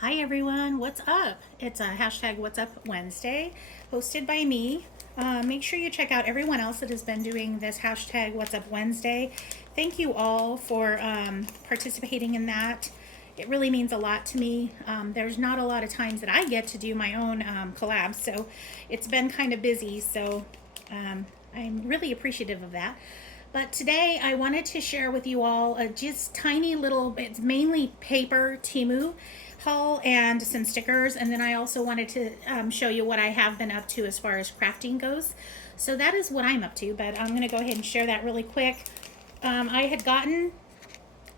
Hi everyone, what's up? It's a hashtag What's Up Wednesday, hosted by me. Make sure you check out everyone else that has been doing this hashtag What's Up Wednesday. Thank you all for participating in that. It really means a lot to me. There's not a lot of times that I get to do my own collabs, so it's been kind of busy. So I'm really appreciative of that. But today I wanted to share with you all a just tiny little, it's mainly paper Temu haul and some stickers. And then I also wanted to show you what I have been up to as far as crafting goes. So that is what I'm up to, but I'm going to go ahead and share that really quick. I had gotten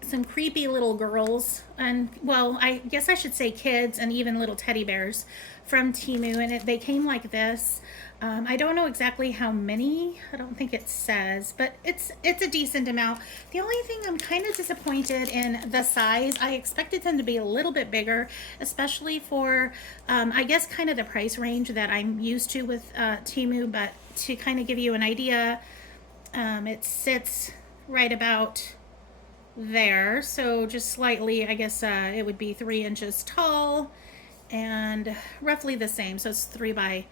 some creepy little girls, and well, I guess I should say kids and even little teddy bears from Temu, and they came like this. I don't know exactly how many. I don't think it says, but it's a decent amount. The only thing I'm kind of disappointed in the size. I expected them to be a little bit bigger, especially for I guess kind of the price range that I'm used to with Temu. But to kind of give you an idea, it sits right about there, so just slightly, I guess it would be 3 inches tall and roughly the same. So it's three by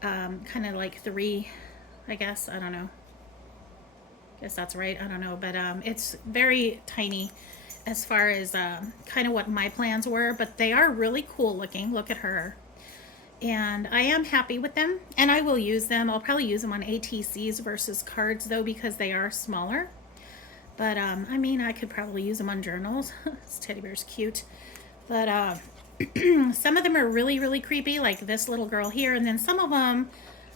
kind of like three, I guess. I don't know. I guess that's right. I don't know, but it's very tiny as far as kind of what my plans were. But they are really cool looking. Look at her. And I am happy with them, and I will use them. I'll probably use them on ATCs versus cards though, because they are smaller. But I mean, I could probably use them on journals. This teddy bear's cute. But some of them are really, really creepy, like this little girl here. And then some of them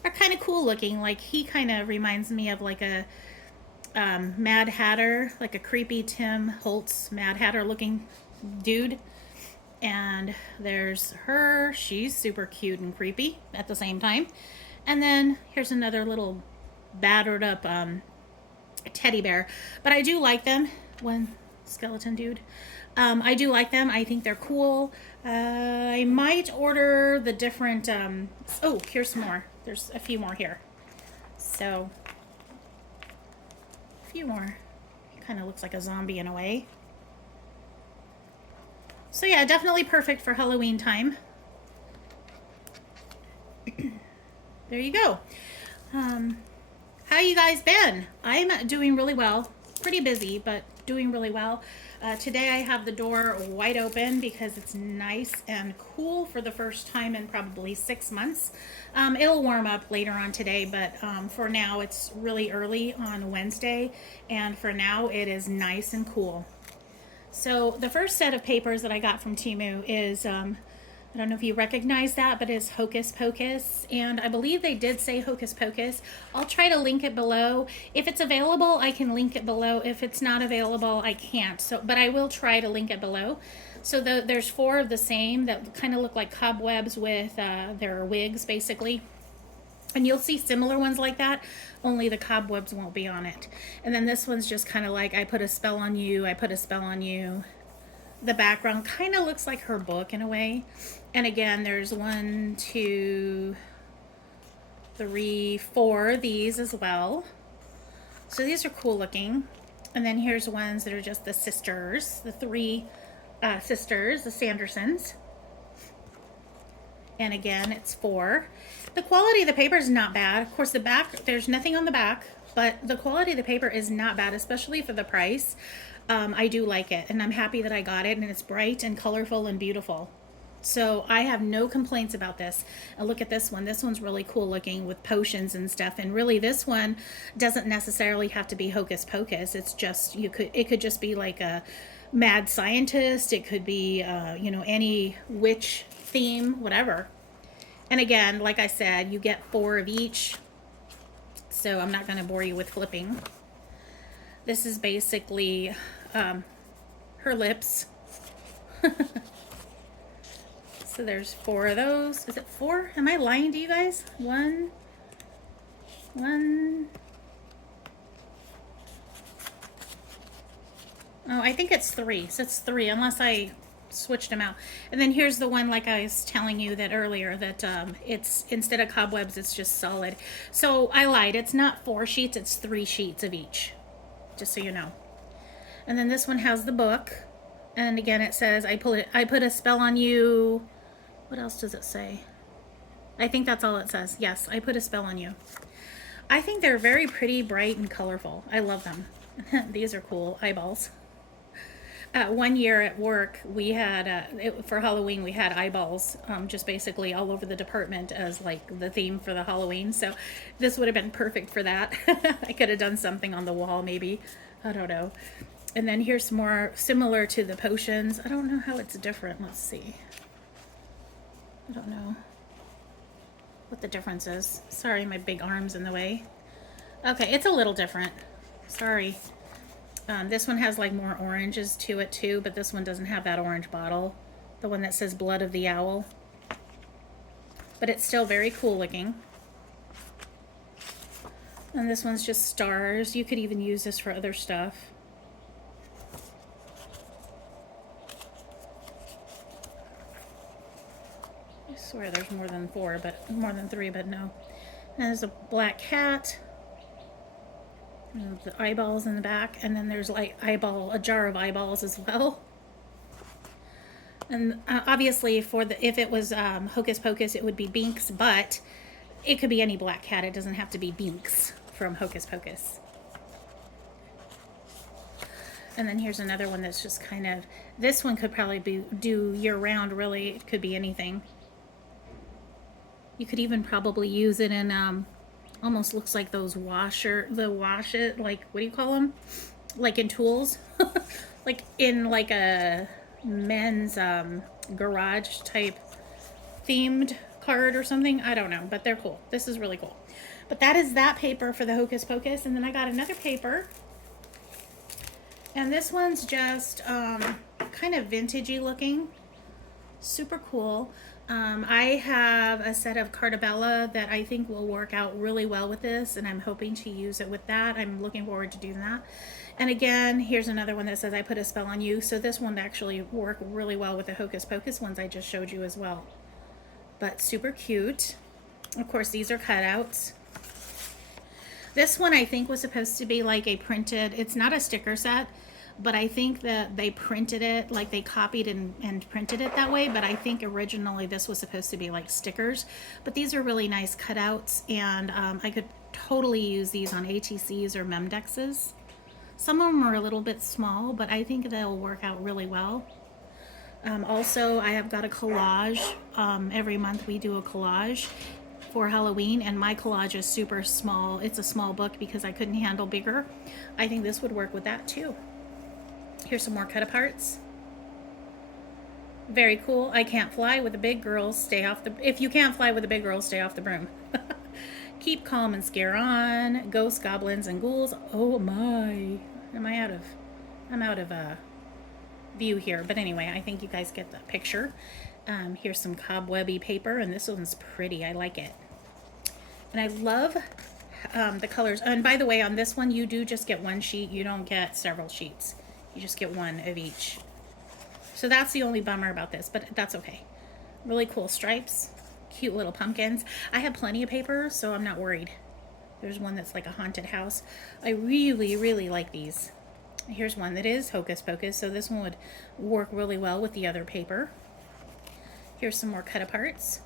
are kind of cool looking. Like he kind of reminds me of like a Mad Hatter, like a creepy Tim Holtz Mad Hatter looking dude. And there's her. She's super cute and creepy at the same time. And then here's another little battered up teddy bear. But I do like them. One skeleton dude. I do like them. I think they're cool. I might order the different. Oh, here's some more. There's a few more here. So, a few more. He kind of looks like a zombie in a way. So yeah, definitely perfect for Halloween time. There you go. How you guys been? I'm doing really well. Pretty busy, but doing really well. Today I have the door wide open because it's nice and cool for the first time in probably 6 months. It'll warm up later on today, but for now it's really early on Wednesday, and for now it is nice and cool. So the first set of papers that I got from Temu is I don't know if you recognize that, but it's Hocus Pocus. And I believe they did say Hocus Pocus. I'll try to link it below. If it's available, I can link it below. If it's not available, I can't. So, but I will try to link it below. So there's four of the same that kind of look like cobwebs with their wigs, basically. And you'll see similar ones like that, only the cobwebs won't be on it. And then this one's just kind of like, I put a spell on you, I put a spell on you. The background kind of looks like her book in a way. And again, there's 1, 2, 3, 4 of these as well. So these are cool looking. And then here's ones that are just the sisters, the three sisters, the Sandersons. And again, it's 4. The quality of the paper is not bad. Of course, the back, there's nothing on the back, but the quality of the paper is not bad, especially for the price. I do like it, and I'm happy that I got it, and it's bright and colorful and beautiful. So I have no complaints about this. And look at this one. This one's really cool looking with potions and stuff. And really, this one doesn't necessarily have to be Hocus Pocus. It's just it could just be like a mad scientist. It could be any witch theme, whatever. And again, like I said, you get 4 of each. So I'm not going to bore you with flipping. This is basically her lips. So there's 4 of those. Is it 4? Am I lying to you guys? 1. Oh, I think it's 3. So it's 3, unless I switched them out. And then here's the one, like I was telling you that earlier, that it's instead of cobwebs, it's just solid. So I lied. It's not 4 sheets. It's 3 sheets of each. Just so you know. And then this one has the book. And again, it says, I put a spell on you. What else does it say? I think that's all it says. Yes, I put a spell on you. I think they're very pretty, bright, and colorful. I love them. These are cool eyeballs. One year at work, we had, for Halloween, we had eyeballs just basically all over the department as like the theme for the Halloween. So this would have been perfect for that. I could have done something on the wall maybe. I don't know. And then here's more similar to the potions. I don't know how it's different. Let's see. I don't know what the difference is. Sorry, my big arm's in the way. Okay, it's a little different. Sorry. This one has like more oranges to it too, but this one doesn't have that orange bottle. The one that says Blood of the Owl. But it's still very cool looking. And this one's just stars. You could even use this for other stuff. I swear there's more than more than three, but no. And there's a black cat. The eyeballs in the back, and then there's like a jar of eyeballs as well. And obviously if it was Hocus Pocus, it would be Binks, but it could be any black cat. It doesn't have to be Binks from Hocus Pocus. And then here's another one that's just kind of, this one could probably do year round, really. It could be anything. You could even probably use it in almost looks like those wash it, like, what do you call them? Like in tools. Like in like a men's garage type themed card or something. I don't know, but they're cool. This is really cool. But that is that paper for the Hocus Pocus. And then I got another paper. And this one's just kind of vintagey looking. Super cool. I have a set of Cartabella that I think will work out really well with this, and I'm hoping to use it with that. I'm looking forward to doing that. And again, here's another one that says I put a spell on you. So this one actually work really well with the Hocus Pocus ones I just showed you as well. But super cute. Of course, these are cutouts. This one I think was supposed to be like a printed, it's not a sticker set, but I think that they printed it, like they copied and printed it that way. But I think originally this was supposed to be like stickers. But these are really nice cutouts, and I could totally use these on ATCs or Memdexes. Some of them are a little bit small, but I think they'll work out really well. Also, I have got a collage. Every month we do a collage for Halloween, and my collage is super small. It's a small book because I couldn't handle bigger. I think this would work with that too. Here's some more cut-aparts. Very cool. I can't fly with the big girls. Stay off the... If you can't fly with the big girls, stay off the broom. Keep calm and scare on. Ghosts, goblins, and ghouls. Oh my. I'm out of view here. But anyway, I think you guys get the picture. Here's some cobwebby paper, and this one's pretty. I like it. And I love the colors. And by the way, on this one, you do just get one sheet. You don't get several sheets. You just get one of each. So that's the only bummer about this, but that's okay. Really cool stripes. Cute little pumpkins. I have plenty of paper, so I'm not worried. There's one that's like a haunted house. I really, really like these. Here's one that is Hocus Pocus, so this one would work really well with the other paper. Here's some more cut-aparts.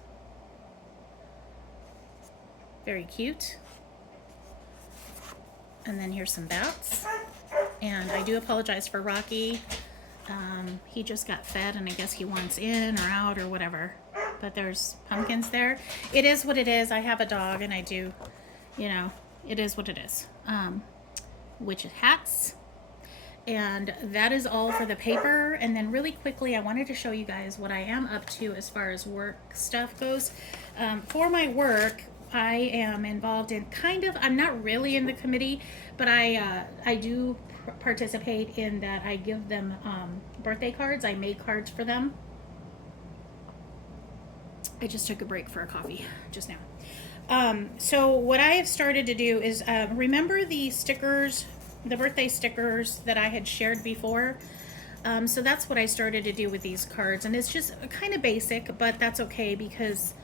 Very cute. And then here's some bats. And I do apologize for Rocky. He just got fed, and I guess he wants in or out or whatever. But there's pumpkins there. It is what it is. I have a dog, and I do, you know, it is what it is. Witches hats. And that is all for the paper. And then really quickly, I wanted to show you guys what I am up to as far as work stuff goes. For my work, I am involved in kind of, I'm not really in the committee, but I do participate in that. I give them birthday cards. I make cards for them. I just took a break for a coffee just now. So what I have started to do is, remember the stickers, the birthday stickers that I had shared before? So that's what I started to do with these cards, and it's just kind of basic, but that's okay because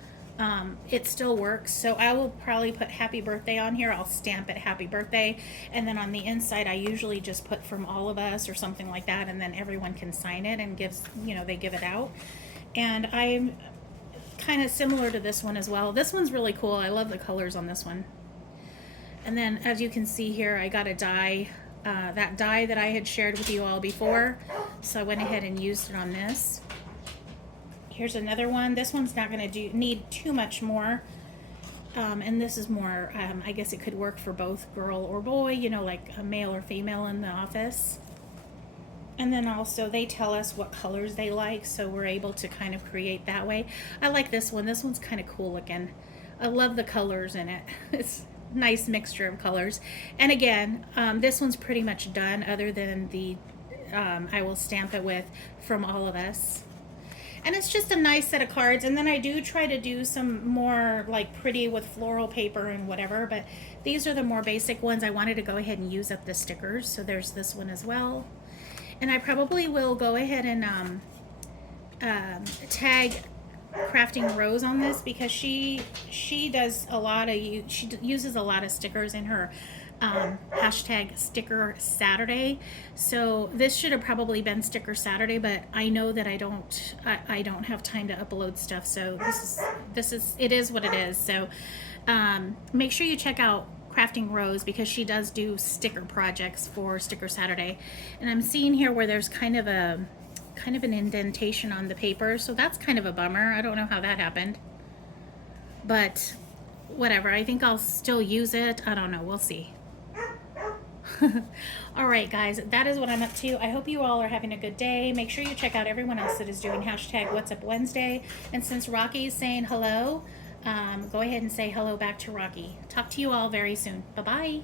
it still works. So I will probably put happy birthday on here. I'll stamp it happy birthday. And then on the inside, I usually just put from all of us or something like that. And then everyone can sign it and gives, they give it out. And I'm kind of similar to this one as well. This one's really cool. I love the colors on this one. And then as you can see here, I got a die, that die that I had shared with you all before. So I went ahead and used it on this. Here's another one. This one's not going to need too much more. And this is more, I guess it could work for both girl or boy, like a male or female in the office. And then also they tell us what colors they like, so we're able to kind of create that way. I like this one. This one's kind of cool looking. I love the colors in it. It's a nice mixture of colors. And again, this one's pretty much done other than the, I will stamp it with From All of Us. And it's just a nice set of cards. And then I do try to do some more like pretty with floral paper and whatever, but these are the more basic ones. I wanted to go ahead and use up the stickers. So there's this one as well. And I probably will go ahead and tag Crafting Rose on this, because she does a lot of, she uses a lot of stickers in her hashtag Sticker Saturday. So this should have probably been Sticker Saturday, but I know that I don't have time to upload stuff. So it is what it is. So make sure you check out Crafting Rose, because she does do sticker projects for Sticker Saturday. And I'm seeing here where there's kind of an indentation on the paper, so that's kind of a bummer. I don't know how that happened, but whatever. I think I'll still use it. I don't know, we'll see. All right, guys, that is what I'm up to. I hope you all are having a good day. Make sure you check out everyone else that is doing hashtag What's Up Wednesday. And since Rocky's saying hello, go ahead and say hello back to Rocky. Talk to you all very soon. Bye-bye.